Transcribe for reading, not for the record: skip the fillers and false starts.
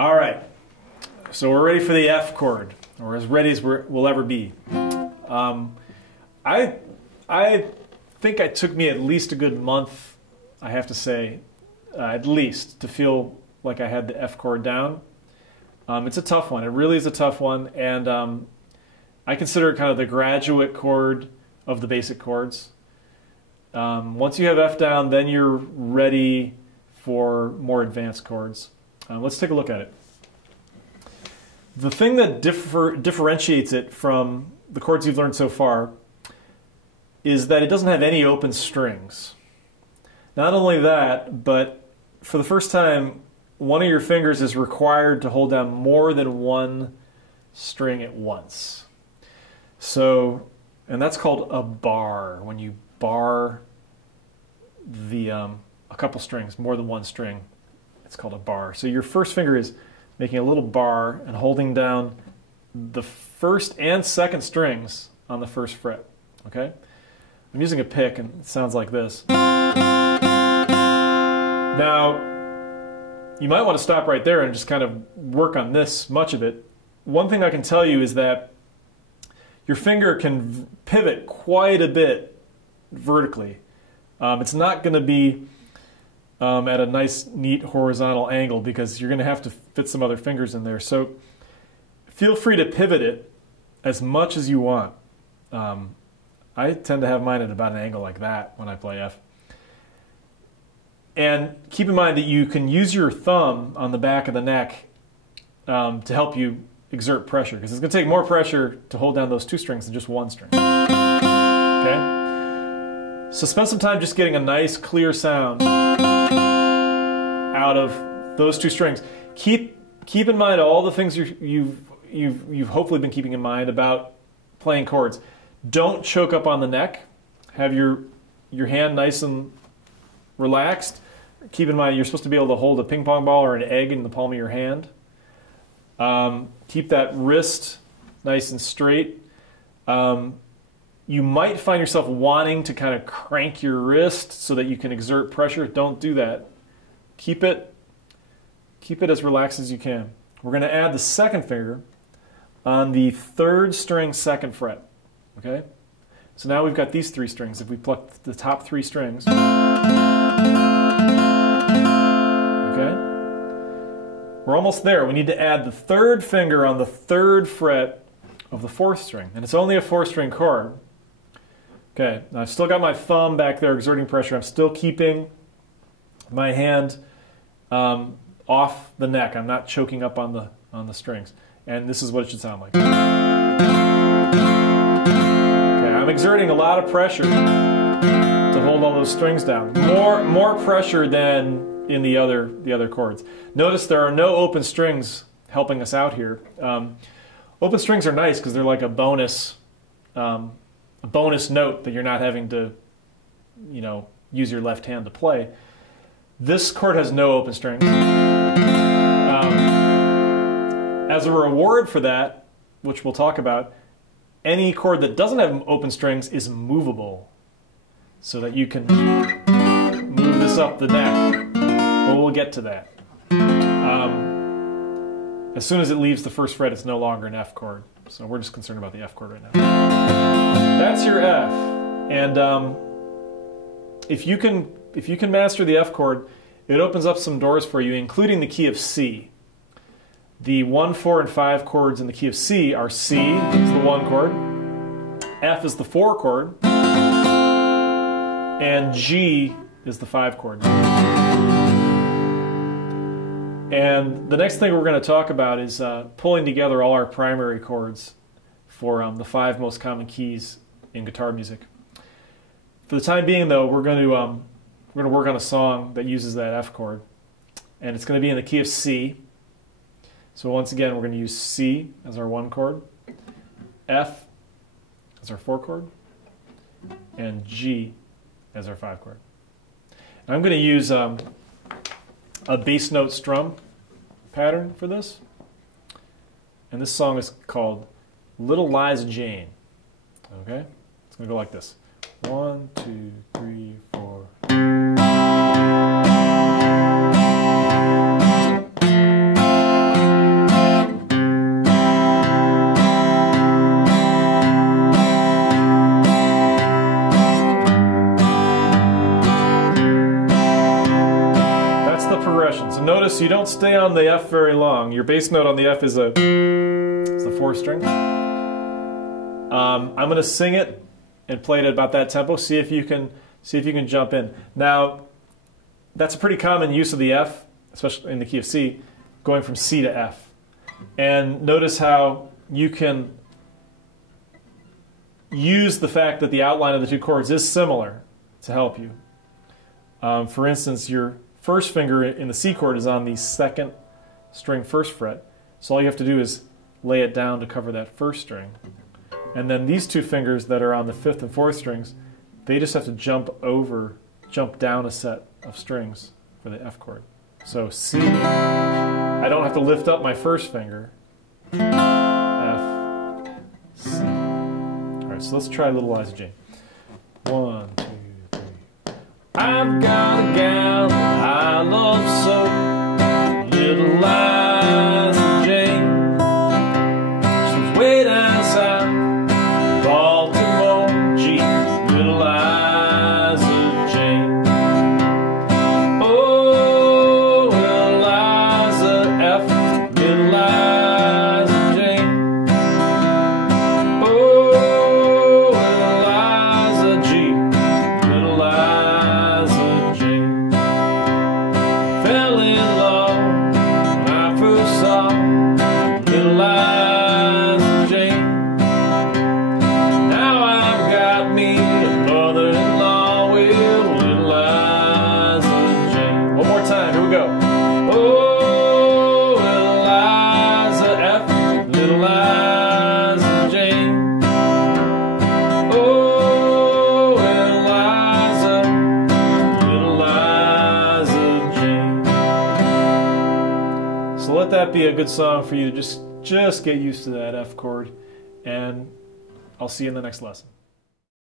All right, so we're ready for the F chord, or as ready as we'll ever be. I think it took me at least a good month, I have to say, at least, to feel like I had the F chord down. It's a tough one. It really is a tough one, and I consider it kind of the graduate chord of the basic chords. Once you have F down, then you're ready for more advanced chords. Let's take a look at it. The thing that differentiates it from the chords you've learned so far is that it doesn't have any open strings. Not only that, but for the first time, one of your fingers is required to hold down more than one string at once. So, and that's called a bar, when you bar a couple strings, more than one string. It's called a bar. So your first finger is making a little bar and holding down the first and second strings on the first fret. Okay? I'm using a pick and it sounds like this. Now, you might want to stop right there and just kind of work on this much of it. One thing I can tell you is that your finger can pivot quite a bit vertically. It's not going to be at a nice, neat horizontal angle because you're going to have to fit some other fingers in there. So feel free to pivot it as much as you want. I tend to have mine at about an angle like that when I play F. And keep in mind that you can use your thumb on the back of the neck to help you exert pressure, because it's going to take more pressure to hold down those two strings than just one string. Okay? So spend some time just getting a nice, clear sound out of those two strings. Keep in mind all the things you've hopefully been keeping in mind about playing chords. Don't choke up on the neck. Have your hand nice and relaxed. Keep in mind you're supposed to be able to hold a ping pong ball or an egg in the palm of your hand. Keep that wrist nice and straight. You might find yourself wanting to kind of crank your wrist so that you can exert pressure. Don't do that. Keep it as relaxed as you can. We're going to add the second finger on the third string, second fret. Okay? So now we've got these three strings. If we pluck the top three strings, okay? We're almost there. We need to add the third finger on the third fret of the fourth string. And it's only a four-string chord. Okay, now I've still got my thumb back there exerting pressure. I'm still keeping my hand off the neck. I'm not choking up on the strings. And this is what it should sound like. Okay, I'm exerting a lot of pressure to hold all those strings down. More pressure than in the other chords. Notice there are no open strings helping us out here. Open strings are nice because they're like a bonus note that you're not having to, use your left hand to play. This chord has no open strings. As a reward for that, which we'll talk about, any chord that doesn't have open strings is movable, so that you can move this up the neck. But we'll get to that. As soon as it leaves the first fret, it's no longer an F chord. So we're just concerned about the F chord right now. That's your F. And if you can master the F chord, it opens up some doors for you, including the key of C. The 1, 4, and 5 chords in the key of C are C is the 1 chord, F is the 4 chord, and G is the 5 chord. And the next thing we're going to talk about is pulling together all our primary chords for the 5 most common keys in guitar music. For the time being, though, we're going to work on a song that uses that F chord, and it's going to be in the key of C. So once again, we're going to use C as our 1 chord, F as our 4 chord, and G as our 5 chord. And I'm going to use a bass note strum pattern for this. And this song is called Little Liza Jane. Okay? It's going to go like this. 1, 2, 3, 4. stay on the F very long. Your bass note on the F is the 4th string. I'm going to sing it and play it at about that tempo. See if you can jump in. Now, that's a pretty common use of the F, especially in the key of C, going from C to F. And notice how you can use the fact that the outline of the two chords is similar to help you. For instance, your first finger in the C chord is on the 2nd string 1st fret. So all you have to do is lay it down to cover that 1st string. And then these two fingers that are on the 5th and 4th strings, they just have to jump down a set of strings for the F chord. So C, I don't have to lift up my 1st finger. F, C. All right, so let's try a little Liza Jane. 1, 2, 3. I've got a gal that I love so, little Liza Jane. She's way down south, Baltimore, G, little Liza Jane. Oh, little Liza F, little Liza Jane. Oh, little Liza G, little Liza Jane. Fell in love when I first saw little Liza Jane. Now I've got me a mother-in-law with little Liza Jane. One more time, here we go. Oh, little Liza F, little Liza Jane. Oh, little Liza Jane. So let that be a good song for you to just get used to that F chord, and I'll see you in the next lesson.